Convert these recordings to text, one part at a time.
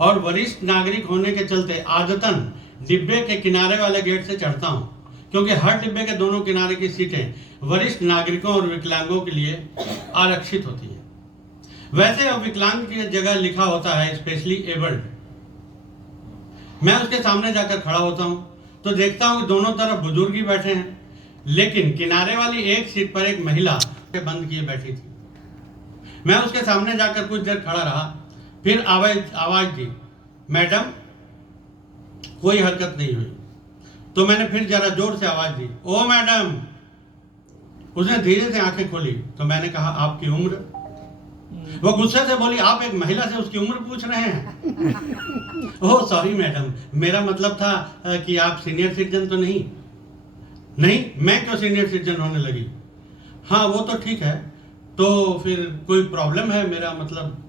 और वरिष्ठ नागरिक होने के चलते आदतन डिब्बे के किनारे वाले गेट से चढ़ता हूँ, क्योंकि हर डिब्बे के दोनों किनारे की सीटें वरिष्ठ नागरिकों और विकलांगों के लिए आरक्षित होती है। वैसे अब विकलांग की जगह लिखा होता है स्पेशली एबल्ड। मैं उसके सामने जाकर खड़ा होता हूँ तो देखता हूँ कि दोनों तरफ बुजुर्ग ही बैठे हैं, लेकिन किनारे वाली एक सीट पर एक महिला बंद किए बैठी थी। मैं उसके सामने जाकर कुछ देर खड़ा रहा, फिर आवाज दी, मैडम। कोई हरकत नहीं हुई। तो मैंने फिर जरा जोर से आवाज दी, ओ मैडम। उसने धीरे से आंखें खोली तो मैंने कहा, आपकी उम्र? वो गुस्से से बोली, आप एक महिला से उसकी उम्र पूछ रहे हैं? ओह सॉरी मैडम, मेरा मतलब था कि आप सीनियर सिटीजन तो नहीं? नहीं, मैं क्यों सीनियर सिटीजन होने लगी? हाँ वो तो ठीक है, तो फिर कोई प्रॉब्लम है? मेरा मतलब।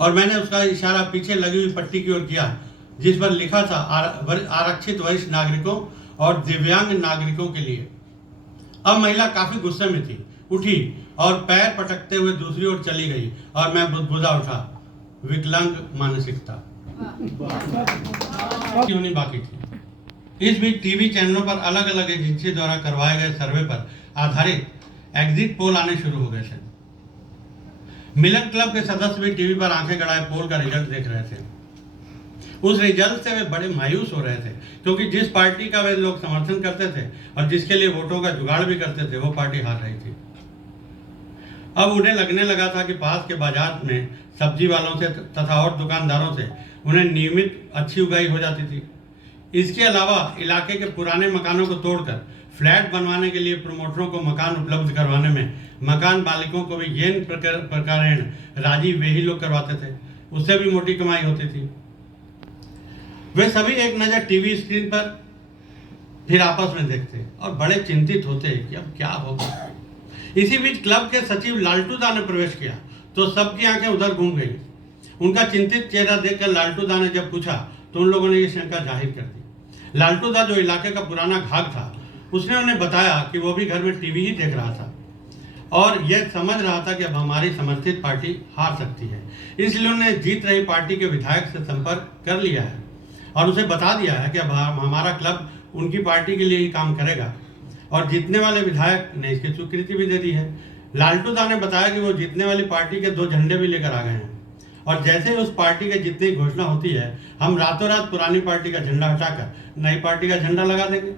और मैंने उसका इशारा पीछे लगी हुई पट्टी की ओर किया जिस पर लिखा था आरक्षित वरिष्ठ नागरिकों और दिव्यांग नागरिकों के लिए। अब महिला काफी गुस्से में थी, उठी और पैर पटकते हुए दूसरी ओर चली गई और मैं बुदबुदा उठा। विकलांग मानसिकता होनी बाकी थी। इस बीच टीवी चैनलों पर अलग अलग एजेंसी द्वारा करवाए गए सर्वे पर आधारित एग्जिट पोल आने शुरू हो गए थे। मिलन क्लब के सदस्य भी टीवी पर आंखें गड़ाए पोल का रिजल्ट देख रहे थे। उस रिजल्ट से वे बड़े मायूस हो रहे थे, क्योंकि जिस पार्टी का वे लोग समर्थन करते थे और जिसके लिए वोटों का जुगाड़ भी करते थे, वो पार्टी हार रही थी। अब उन्हें लगने लगा था कि पास के बाजार में सब्जी वालों से तथा और दुकानदारों से उन्हें नियमित अच्छी उगाई हो जाती थी। इसके अलावा इलाके के पुराने मकानों को तोड़कर फ्लैट बनवाने के लिए प्रमोटरों को मकान उपलब्ध करवाने में मकान मालिकों को भी येन प्रकारेण राजी वे ही लोग करवाते थे। उससे भी मोटी कमाई होती थी। वे सभी एक नज़र टीवी स्क्रीन पर फिर आपस में देखते और बड़े चिंतित होते कि अब क्या होगा। इसी बीच क्लब के सचिव लालटू दा ने प्रवेश किया तो सबकी आंखें उधर घूम गई। उनका चिंतित चेहरा देखकर लालटू दा ने जब पूछा तो उन लोगों ने ये शंका जाहिर कर दी। लालटू दा जो इलाके का पुराना घाघ था, उसने उन्हें बताया कि वो भी घर में टीवी ही देख रहा था और यह समझ रहा था कि अब हमारी समर्थित पार्टी हार सकती है। इसलिए उन्होंने जीत रही पार्टी के विधायक से संपर्क कर लिया है और उसे बता दिया है कि अब हमारा क्लब उनकी पार्टी के लिए ही काम करेगा और जीतने वाले विधायक ने इसकी स्वीकृति भी दे दी है। लालटू दा ने बताया कि वो जीतने वाली पार्टी के 2 झंडे भी लेकर आ गए हैं और जैसे ही उस पार्टी के जीतने की घोषणा होती है, हम रातों रात पुरानी पार्टी का झंडा हटाकर नई पार्टी का झंडा लगा देंगे।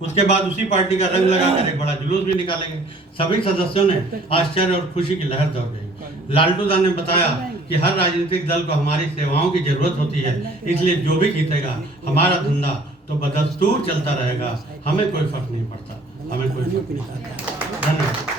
उसके बाद उसी पार्टी का रंग लगाकर एक बड़ा जुलूस भी निकालेंगे। सभी सदस्यों ने आश्चर्य और खुशी की लहर दौड़ गई। लालटू दा ने बताया कि हर राजनीतिक दल को हमारी सेवाओं की जरूरत होती है, इसलिए जो भी जीतेगा हमारा धंधा तो बदस्तूर चलता रहेगा। हमें कोई फर्क नहीं पड़ता, हमें कोई फर्क नहीं पड़ता। धन्यवाद।